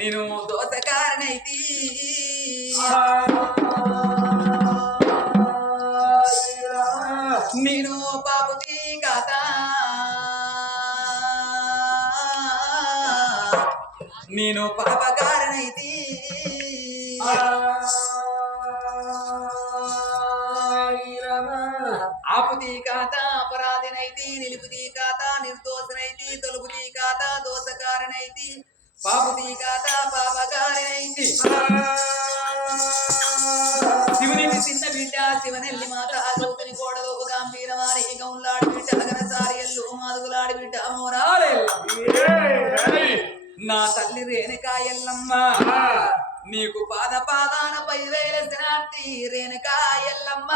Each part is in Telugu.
నేను దోసకారనైతి. నేను బాబుకి కాత నేను పాపకారనైతి. ఆపుది కాత అపరాధినైతి నిలుపుది కాత నిర్దోషనైతి తొలుపుది కాత దోషకారనైతి పాపుది కాత పాపకారనైతి శివునికి చిన్న బిడ్డ శివనెల్లి మాత గౌతని కోడలు ఒక గంభీరమారి గౌన్లాడి బిడ్డ అగనసారి ఎల్లు మాదుగులాడి బిడ్డ మోరాలే నా తల్లి రేణుకా ఎల్లమ్మ నీకు పాద పాదాన పై వేల రేణుకా ఎల్లమ్మ.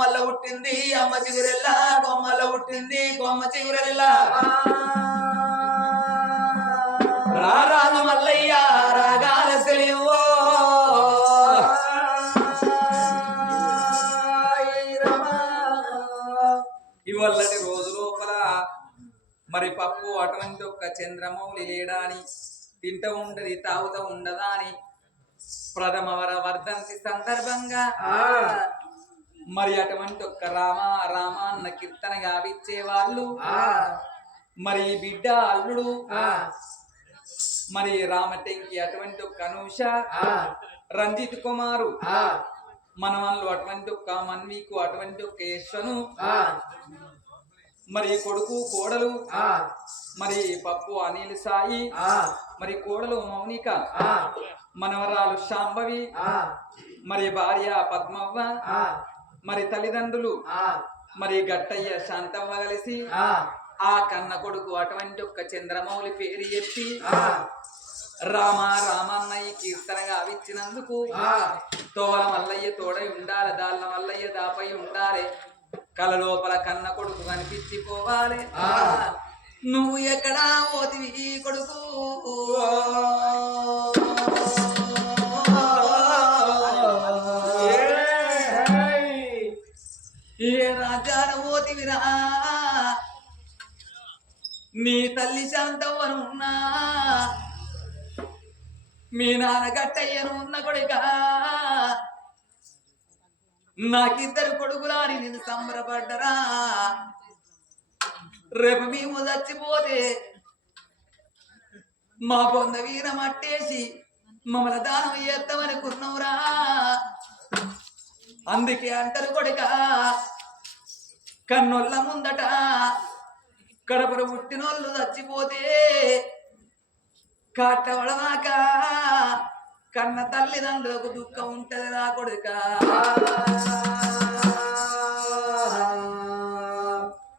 మాణిక్యమా పుట్టింది అమ్మ చిగురెల్లా కొమ్మల్ల పుట్టింది కొమ్మ చిగురెల్లా. రా మల్లయ్య రాగాల సెలివో ఇవల్లటి రోజు లోపల మరి పప్పు అటువంటి ఒక్క చంద్రమౌళి లేడా అని తింట ఉండది తాగుతా ఉండదా అని ప్రథమ వర వర్ధంతి సందర్భంగా మరి అటువంటి ఒక్క రామ రామ అన్న కీర్తన గావిచ్చే వాళ్ళు. మరి బిడ్డ అల్లుడు. మరి రామటెంకి అటువంటి ఒక్క అనూష. రంజిత్ కుమారు. మనవన్లు అటువంటి ఒక్క మన్వీకు అటువంటి ఒక్క యశ్వను. మరి కొడుకు కోడలు. మరి పప్పు అనిల్ సాయి. మరి కోడలు మౌనిక. మనవరాలు శాంభవి. మరి భార్య పద్మవ్వ. మరి తల్లిదండ్రులు మరి గట్టయ్య శాంతవ్వ కలిసి ఆ. కన్న కొడుకు అటువంటి ఒక్క చంద్రమౌళి పేరు ఎత్తి రామ రామన్న ఈ కీర్తనగా అవిచ్చినందుకు తోవల మల్లయ్య తోడై ఉండాలి దాళ్ళ మల్లయ్య దాపై ఉండాలి. కల లోపల కన్న కొడుకు కనిపించిపోవాలి. నువ్వు ఎక్కడా ఓతివి కొడుకు. నీ తల్లి శాంతవ్వను మీ నాన్న గట్టయ్యను ఉన్న కొడుక నాకిద్దరు కొడుకులాని నేను సంబరపడ్డరా. రేపు మేము చచ్చిపోతే మా పొంద వీరం అట్టేసి మమ్మల్ని దానం చేద్దామనుకున్నవురా అందుకే అంటారు కొడుక కన్నోళ్ళ ముందట కడపర పుట్టినోళ్ళు చచ్చిపోతే కట్టవడదాక కన్న తల్లిదండ్రులకు దుఃఖం ఉంటది నా కొడుక.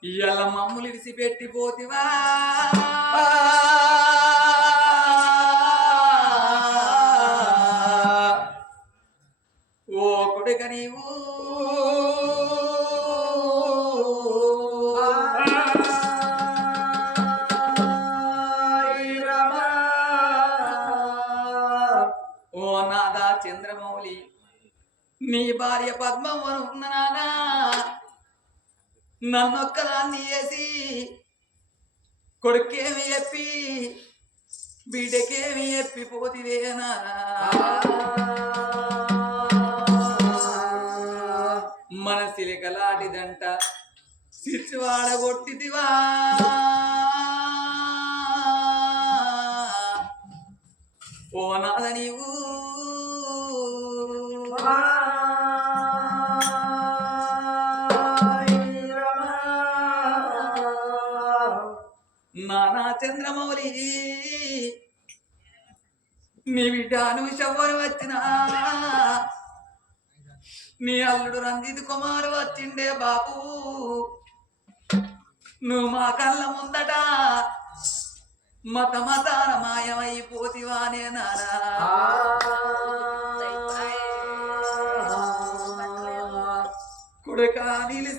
ఇయ్యాల మమ్ములు ఇడిసిపెట్టి పోతివా. నీ భార్య పద్మవ్వను ఉన్న నన్నొక్కదాన్ని వేసి కొడుకేమి చెప్పి బిడ్డకేమి చెప్పి పోతివేనా మన సిలికలాటిదంట సిచ్చువాడగొట్టిదివా ఓ నాద నీవు. చంద్రమౌళి. నీ బిడ్డ అనుషవ్వరు వచ్చిన. నీ అల్లుడు రంజిత్ కుమార్ వచ్చిండే బాబు. నువ్వు మా కళ్ళ ముందట మత మతాన మాయమైపోతివానే నానా. కొడుక నిలిసాయి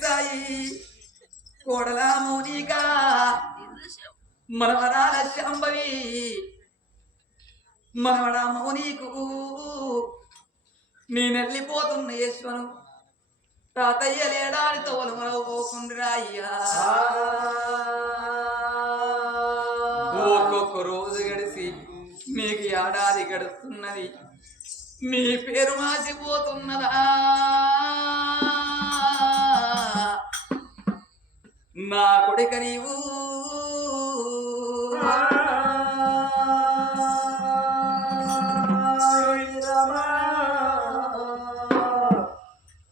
మనవరాల శాంభవి మనవడా మౌనీకు నేను వెళ్ళిపోతున్న యశ్వను. తాతయ్య లేడాని తోలు మరవబోకుందిరా అయ్యా ఒక్కొక్క రోజు గడిచి నీకు ఏడాది గడుస్తున్నది. నీ పేరు మాసిపోతున్నదా నా కొడుక నీవు.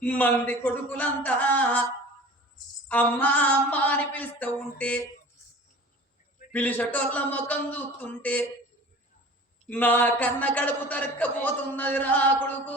మంది కొడుకులంతా అమ్మా అమ్మ అని పిలుస్తూ ఉంటే పిలిచటోళ్ళ ముఖం చూస్తుంటే నా కన్న కడుపు తరక్కపోతున్నది రా కొడుకు.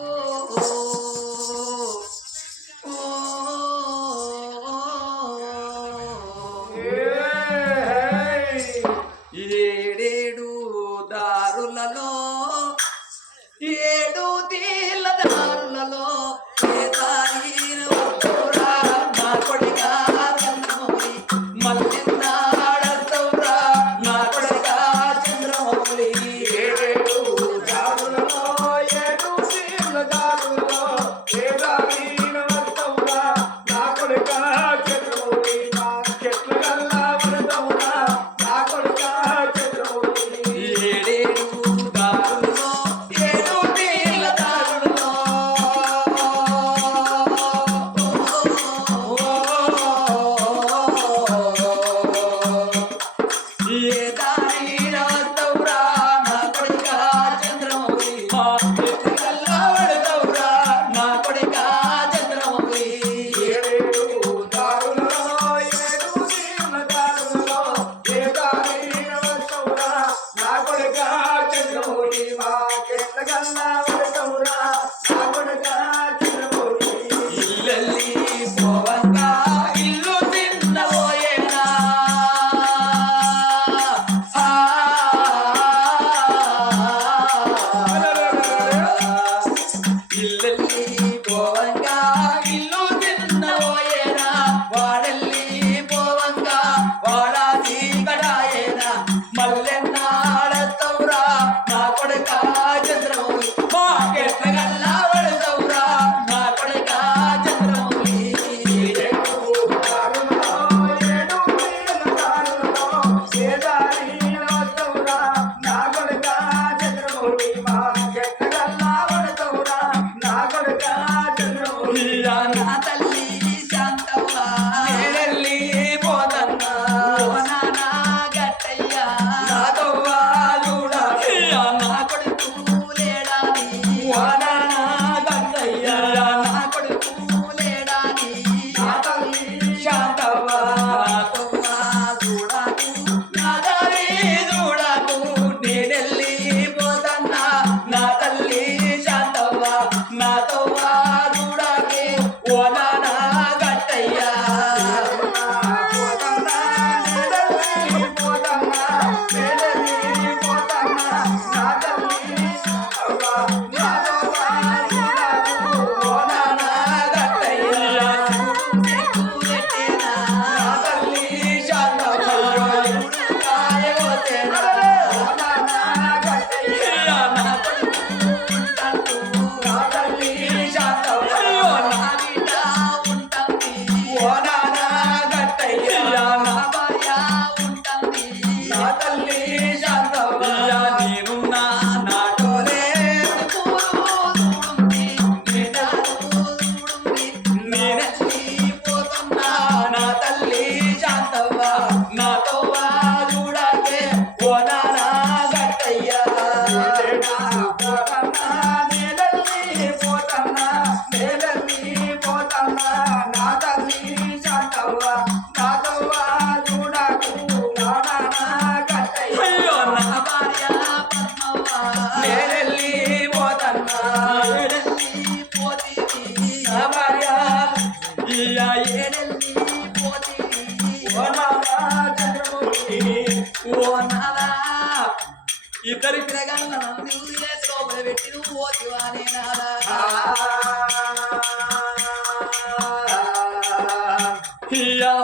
పిడగన్న నంది లోపల పెట్టి నువ్వు పోతివా నేనాడా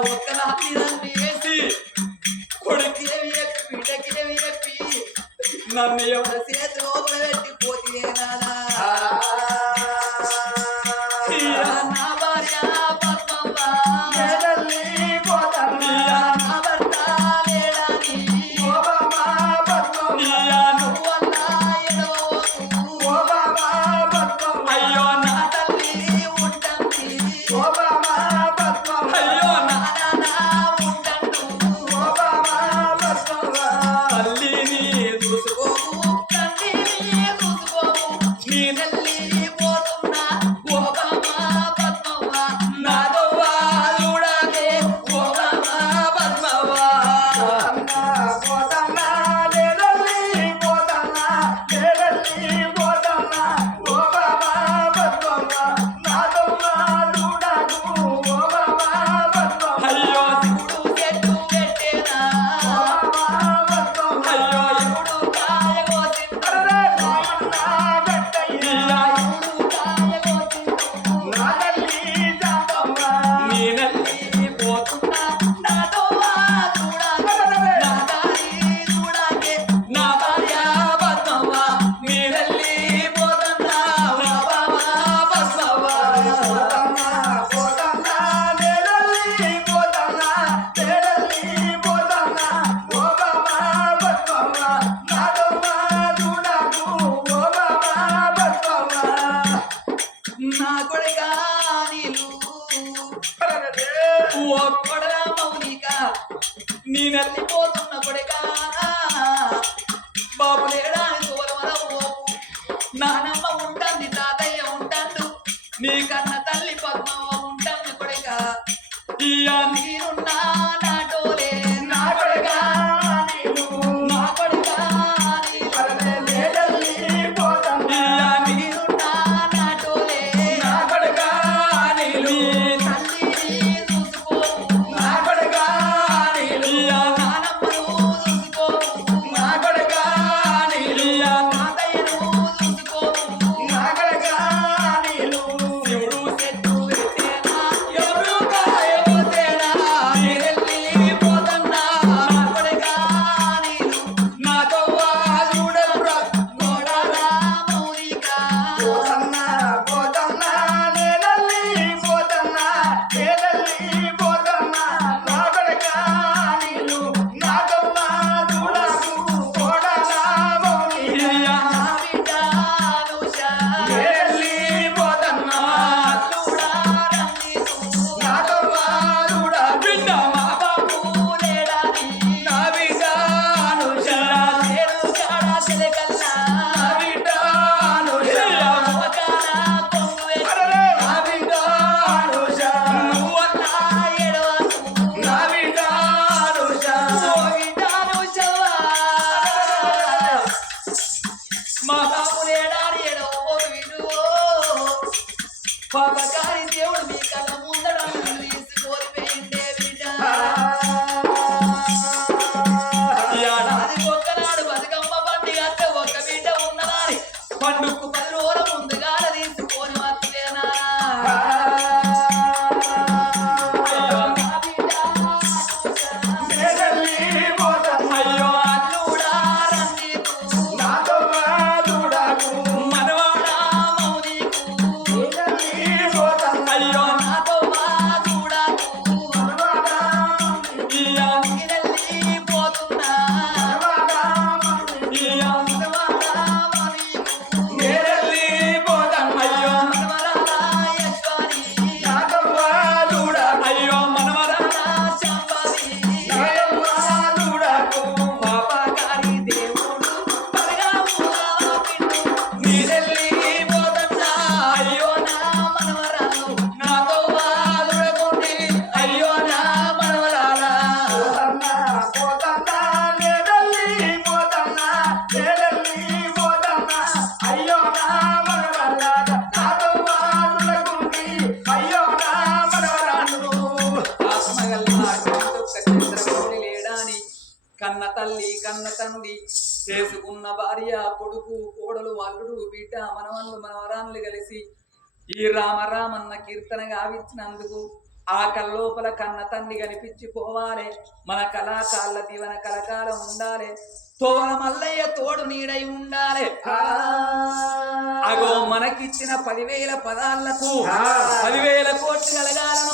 ఒక్క నాటి రండి వేసి కొడుకినవి చెప్పి పిడకినవి చెప్పి నన్ను ఎవరి చేతి లోపల పెట్టి పోతివేనాడా Yeah. Father God, తల్లి కన్న తండ్రి చేసుకున్న భార్య కొడుకు కోడలు అల్లుడు బిడ్డ మనవన్లు మనవరాన్లు కలిసి ఈ రామరామన్న కీర్తన గావించినందుకు ఆ కల్లోపల కన్న తండ్రి కనిపించిపోవాలి. మన కళాకారుల దీవెన కలకాలం ఉండాలి. తోడ మల్లయ్య తోడు నీడై ఉండాలి. అగో మనకిచ్చిన పదివేల పదాలకు పదివేల కోట్లు కలగాలను